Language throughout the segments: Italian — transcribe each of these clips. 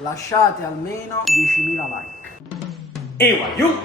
lasciate almeno 10.000 like.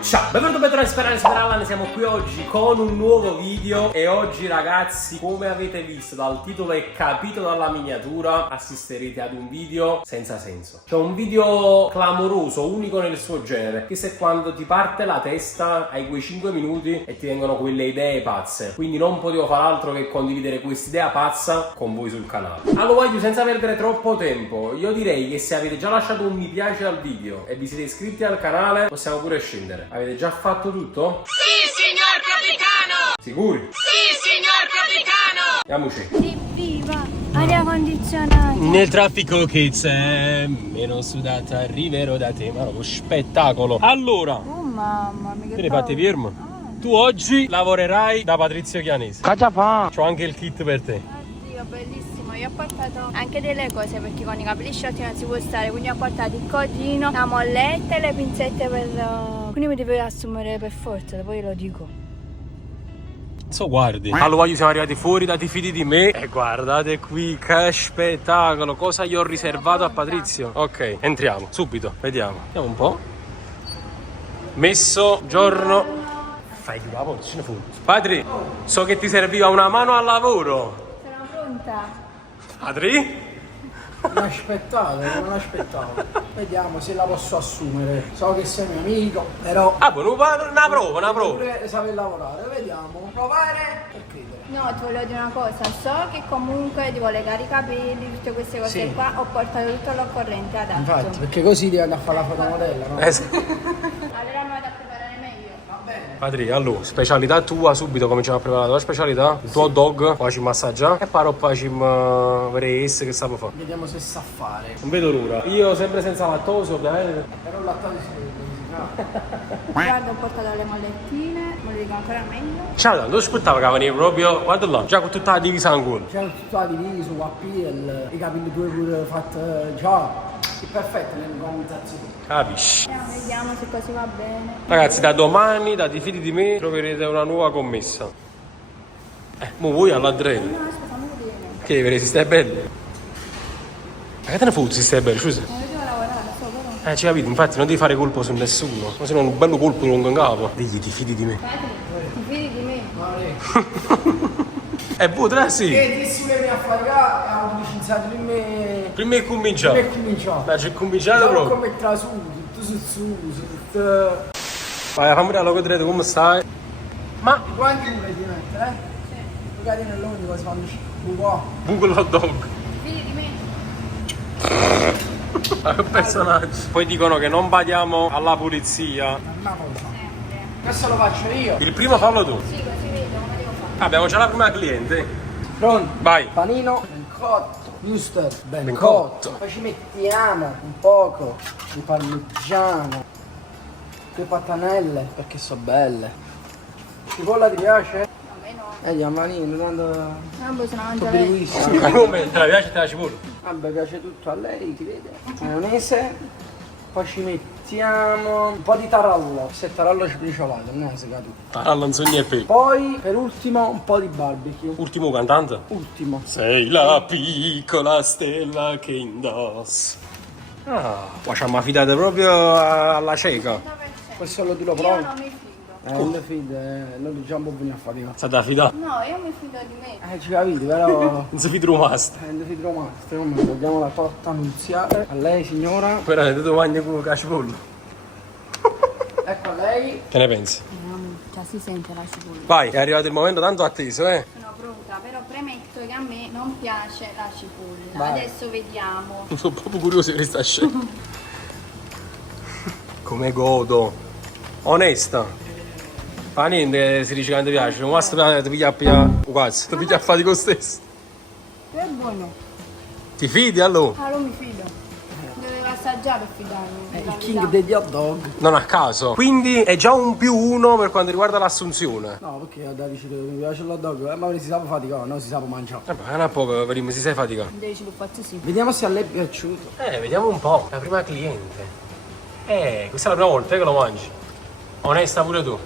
Ciao, benvenuto a Sperare, siamo qui oggi con un nuovo video. E oggi ragazzi, come avete visto dal titolo e capito dalla miniatura, assisterete ad un video senza senso. Cioè un video clamoroso, unico nel suo genere. Che se quando ti parte la testa hai quei 5 minuti e ti vengono quelle idee pazze. Quindi non potevo far altro che condividere quest'idea pazza con voi sul canale. Allora voglio, senza perdere troppo tempo, io direi che se avete già lasciato un mi piace al video e vi siete iscritti al canale, possiamo pure scendere. Avete già fatto tutto? Sì, signor capitano! Sicuri? Sì, signor capitano! Andiamoci. Evviva! Aria condizionata! Nel traffico kids meno sudata, arriverò da te, ma proprio spettacolo. Allora, Oh mamma mia, te che ne fate fermo? Tu oggi lavorerai da Patrizio Chianese. Cosa fa? C'ho anche il kit per te. Oddio, bellissimo! Io ho portato anche delle cose perché con i capelli sciolti non si può stare, quindi ho portato il codino, la molletta e le pinzette per... Quindi mi devo assumere per forza, poi lo dico. So, guardi. Allora, siamo arrivati fuori da Ti fidi di me. E guardate qui, che spettacolo. Cosa gli ho riservato a Patrizio? Ok, entriamo, subito, vediamo. Vediamo un po'. Messo, giorno. Fai di la porzione fuori. Patri, so che ti serviva una mano al lavoro. Sono pronta? Patri? Non aspettavo. Vediamo se la posso assumere. So che sei mio amico, però Ah, buono, una prova. pure saper lavorare. Vediamo. Provare e credere. No, ti voglio dire una cosa, so che comunque devo legare i capelli, tutte queste cose Sì. qua, ho portato tutto l'occorrente adatto. Infatti, perché così devi andare a fare la fotomodella, no? Sì. Allora mi vado a preparare meglio. Va bene. Patri, allora, specialità tua, subito cominciamo a preparare la tua specialità. Il tuo hot dog, facciamo massaggiare. E poi facciamo vedere che sappiamo fare. Vediamo se sa fare. Non vedo l'ora. Io sempre senza lattosio, ovviamente. Però il latte si Guarda, ho portato le mollettine, me lo dico ancora meglio. Ciao, non aspettavo che veniva proprio, guarda là, già con tutta la divisa ancora. c'è tutto la diviso, i capelli pure fatti già. È perfetto nell'organizzazione. Capisci? Vediamo se così va bene. Ragazzi, da domani, da Ti fidi di me, troverete una nuova commessa. Mo voi all'adreno. No, aspetta, fammi vedere. Che vedete, si stai bello? Ma che te ne fotti, si stai bello, scusa? Ma io devo lavorare, so però. Ci capito, infatti non devi fare colpo su nessuno. Ma se no un bello colpo lungo in capo. Digli, ti fidi di me. Padre, ti fidi di me? Potrà sì. E dissi che mi affaricare, avevo licenziato Prima è cominciato. e cominciato. Dai, c'è cominciato Siamo proprio. come tra su, tutto su, tutto... Vai, fammi vedere la vedrete come stai. Ma, Quanti pure ti mettere, eh? Sì. I catene l'unico si fanno buco. buco l'hot dog. Ti fidi di me? Che personaggio. Poi dicono che non badiamo alla pulizia. Una cosa. Questo lo faccio io. Il primo fallo tu. Sì, così vedo come devo fare. Abbiamo già la prima cliente. Pronto? Vai. Panino ben cotto, giusto? Ben Ben cotto. cotto. Poi ci mettiamo un poco di parmigiano, due pattanelle perché sono belle. Cipolla ti piace? A me no. Giammanino, tanto Non posso sono mangiare. bellissimo. Come? Te la piace te la cipolla? Vabbè, piace tutto a lei, ti vede? Maionese, poi ci mettiamo un po' di tarallo, se tarallo sbriciolato, non è segato. Tarallo non so niente. Poi per ultimo un po' di barbecue. Ultimo cantante. Ultimo. Sei la piccola stella che indossa. Facciamo affidate proprio alla cieca. Questo solo tu lo Io provi. non mi fido. Non ti fidi, noi diciamo venire a fatica. Stai da fidare? No, io mi fido di me. Ci capite, però Non si fida un mast. non ti fidi romasto, come vogliamo la torta nuziale. A lei signora, Veramente tu mangi con la cipolla. ecco a lei. Che ne pensi? Già si sente la cipolla. Vai, è arrivato il momento tanto atteso, Sono pronta, però premetto che a me non piace la cipolla. Vai. Adesso vediamo. Sono proprio curioso di questa scena. Come godo. Onesta. Fa niente si dice che non ti piace, non basta ti piglia a pigliare quasi, ti piglia a fare con stesso. È buono. Ti fidi allora? Ah, non mi fido. Devo assaggiare per fidarmi. È il king degli hot dog. Non a caso. Quindi è già un +1 per quanto riguarda l'assunzione. No, perché da dice che mi piace l'hot dog, ma si sa faticare, no? Si sa mangiare. Non è poco, vediamo se sei faticato. Invece per forza sì. Vediamo se a lei è piaciuto. Vediamo un po'. La prima cliente. Questa è la prima volta che lo mangi. Onesta pure tu.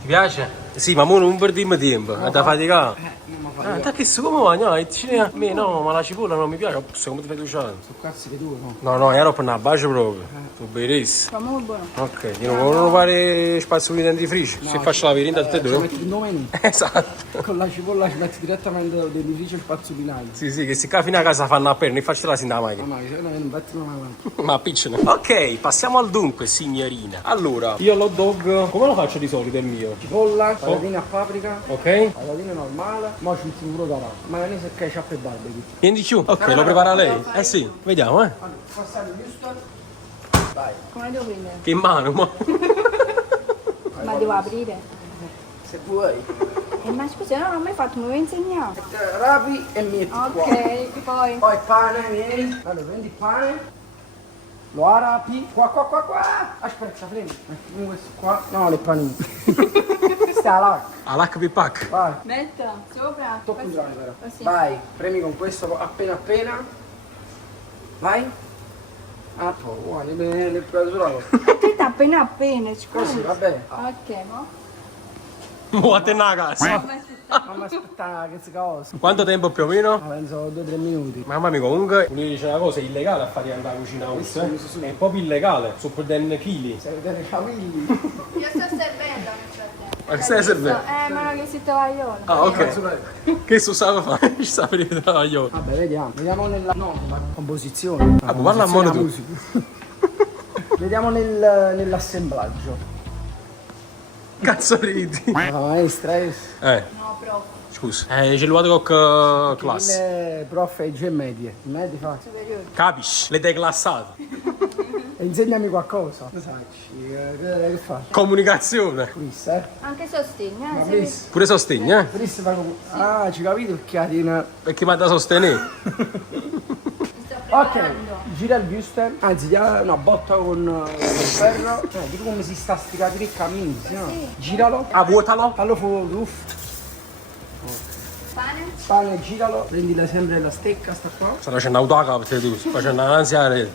Ti piace? Sì, ma mo non perdiamo tempo, è da faticare. Non mi fa Ah, da che su come mangia? A me no, ma la cipolla non mi piace, come ti fai tu ciao? Su cazzo che tu, no? No, no, ero per una bacia proprio. Tu benissimo. Fa molto buono. Ok, io non volevo fare spazzolini dentifrici. Se faccio la virinda tutte e Ci due. metti il nome Esatto. con la cipolla ci metti direttamente del dentifricio e spazzolinato. Sì, sì, che si qua fino a casa fanno a perno, faccio la sinda macchina. Ma se no non metti una mano. Ma piccina. Ok, passiamo al dunque, signorina. Allora, io l'hot dog, come lo faccio di solito il mio? Cipolla, patatine a paprika, Ok? patatine normale, mo ci metti pure davanti. Maionese, ketchup e barbecue. Vieni giù. Ok, lo prepara lei? Eh sì, vediamo, Allora, passiamo giusto. Vai. Come devo prendere? Che mano, ma. Ma devo aprire? Se vuoi. Ma scusa, no, non ho mai fatto, mi vuoi insegnare? Rapi e metti qua. Ok, poi. Poi pane, vieni. Allora, prendi il pane. Lo arapi. Qua. Aspetta, prendi. Metti questo qua. No, le panine. Stai là. All'HP-pack. Vai. Metta sopra. Tocca un giorno però. Così. Vai, premi con questo appena. Vai. Ah, guarda, le preparatura. Aspetta appena, Così, scusa. vabbè. Ok, mo. Muovete nella casa. Mamma aspetta che si cosa. Quanto tempo più o meno? Penso 2-3 minuti. Mamma mia, comunque, lui dice una cosa, è illegale a fare andare la cucina house, eh? È proprio illegale, sono per den chili. Sei delle capelli. Io sto servendo nel frattempo. Ma che stai servendo? Ma che si tovagliolo. Ah, ok. Che so stava fare? Ci sta per il taglio. Vabbè, vediamo nella composizione. Ah, parla a modo tu. Vediamo nell'assemblaggio. Cazzo ridi? La maestra è No, proprio. Scusa. C'è il con classe. il prof e G medie. I medi fa. Superiore. Capisci? Le declassate. E insegnami qualcosa. Lo sai, che fa? Comunicazione. Chris, Anche sostegno, Ma se Chris, Pure sostegno, eh? Chris fa come... Ah, ci capito perché ha una... Perché mi ha da sostenere. mi sto Ok, preparando. gira il buster, anzi dia una botta con il ferro. Dico come si sta stirati i cammini, no? Giralo, Ah, vuotalo. fallo fuori, uff. Pane? Pane, giralo, prendi sempre la stecca, sta qua. Sta facendo autocap, perché tu stai facendo un'ansia.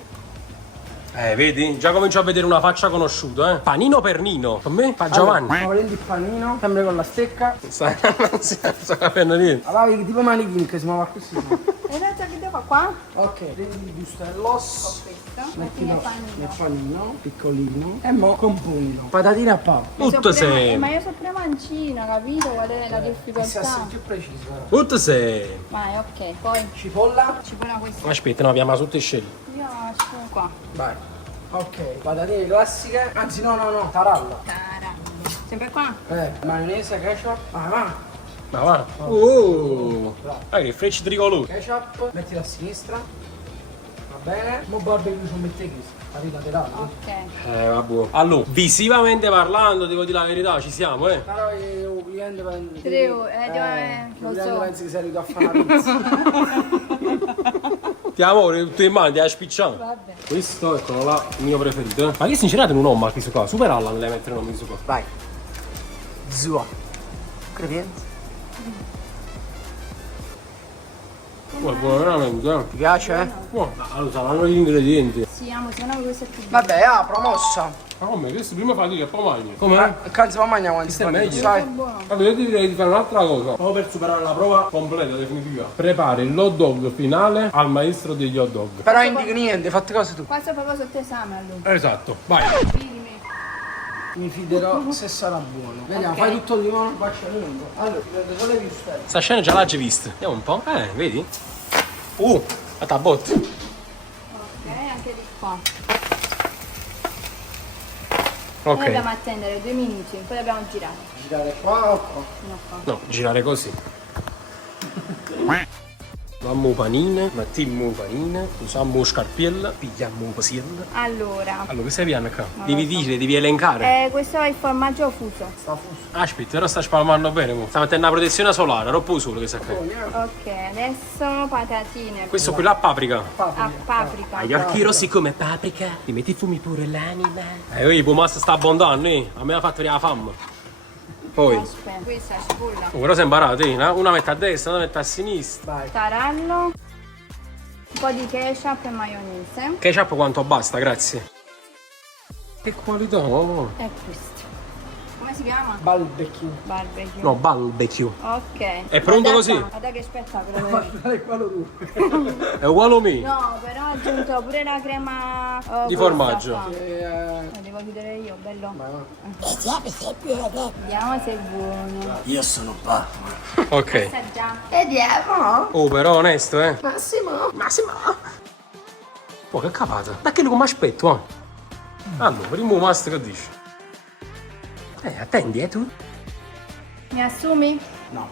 Vedi? Già comincio a vedere una faccia conosciuta, eh? Panino Pernino. Con me? Fa Giovanni. Allora, prendi il panino, sempre con la stecca. Stai un'ansia, non sto capendo niente. Allora, vedi tipo manichini che si muove così. E adesso che devo fare qua? Ok, prendi il bustellos, Questo. metti Metti nel nel panino. panino, piccolino, e mo componilo. Patatine a papa. Tutto sei. Ma io sono pure mancina, capito? Qual è la Devi difficoltà? essere più preciso. però. Tutto sei. Vai, ok. Poi Cipolla, ci pone questo. Aspetta, no, abbiamo tutte scegli. Io lascio qua. vai. Ok, patatine classiche, anzi no, taralla. Tarallo. Sempre qua? Maionese, ketchup, va. Ma va. Oh. Che frecce tricolore. Ketchup, mettila a sinistra. Va bene. Mo barbecue ci metti questo, arriva laterale. Ok. Vabbè. Allora, visivamente parlando, devo dire la verità, ci siamo, eh. Però il cliente pensa... 3 ore, lo il cliente so. pensa che sei arrivato a fare una pizza. Ti amore, tutte in mano, ti hai spicciato. Vabbè. Questo, eccolo là, il mio preferito. Ma che sinceramente non ho mai questo qua. Super Allan deve mettere il nome di questo qua. Vai. Zua. Crepiente. Buono veramente, eh. Ti piace? Buono. Allora, saranno gli ingredienti. Sì, amo, se no questo è più Vabbè, promossa. Ma come? Questo prima fatica e poi mangi. Come? Cazzo, ma mangia quando Questo è meglio. sai? buono. Allora, io ti direi di fare un'altra cosa. Proprio per superare la prova completa, definitiva. Prepari l'hot dog finale al maestro degli hot dog. Però indichi niente, fatti cose tu. Qua sto proprio sotto esame allora. Esatto, vai. Fidimi. Mi fiderò se sarà buono. Vediamo, Ok. fai tutto il limone, faccio il limone. Allora, ti prendo solo le vistelle. Sta scena già l'hai già vista. Vediamo un po'. Vedi? A tabot. Ok, anche di qua. Poi Ok. dobbiamo attendere 2 minuti, poi dobbiamo girare. Girare qua o qua? No, qua. No, girare così. Dammo panine, mettiamo panine, usiamo scarpiella, pigliamo un pasiello. Allora, Allora, che stai piano qua? Non Devi lo so. dire, devi elencare. questo è il formaggio fuso. Sta fuso. Aspetta, ora sta spalmando bene. Mo. Sta mettendo una protezione solare, troppo solo che sta qui. Ok, adesso patatine. Questo qui là paprika. A paprika. Gli occhi rossi come paprika. Ti metti fumi pure l'anima. Il pomasta sta abbondando, A me ha fatto venire la fame. Poi, Aspetta, questa è cipolla. però sei imparato, Una mette a destra, una mette a sinistra. Vai. Tarallo. Un po' di ketchup e maionese. Ketchup quanto basta, grazie. Che qualità, oh. E questo. Come si chiama? Barbecue. Barbecue. No, barbecue. Ok. È pronto così? Guarda che spettacolo. Guarda quello tu. È uguale a me. No, però ho aggiunto pure la crema Di questa formaggio. qua. Eh, Lo devo chiudere io, bello. vai, vai. Vediamo se è buono. Io sono Batman. Ok. Assaggiamo. Vediamo. Oh, però onesto, eh. Massimo. Oh, che capata. Da che come aspetto, eh? Allora, primo master che dici? Attendi, tu? Mi assumi? No.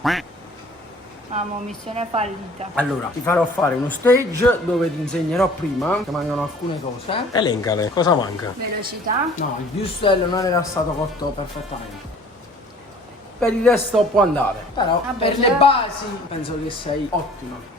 Amo, missione fallita. Allora, ti farò fare uno stage dove ti insegnerò prima, che mancano alcune cose. Elencale, cosa manca? Velocità. No, il wurstel non era stato cotto perfettamente. Per il resto può andare. Però Vabbè, per le però- basi penso che sei ottimo.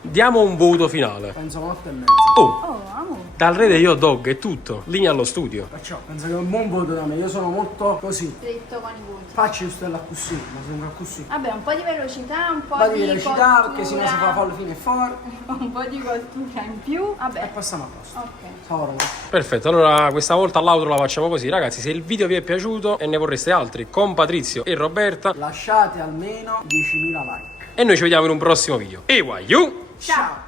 Diamo un voto finale. Penso un 8,5. Oh, Oh, amo. dal re degli hot dog è tutto. Linea allo studio. Perciò penso che è un buon voto da me. Io sono molto così. Stretto con i voti. Faccio il wurstel così, ma sembra così. Vabbè, un po' di velocità, un po' Un po' di di velocità cottura, perché sennò si fa fallo fino e fuori. un po' di cottura in più. E Vabbè. passiamo a posto. Ok. Favore. Perfetto, allora questa volta all'outro la facciamo così. Ragazzi, se il video vi è piaciuto e ne vorreste altri con Patrizio e Roberta, Lasciate almeno 10.000 like. e noi ci vediamo in un prossimo video. Ewa, you! Ciao!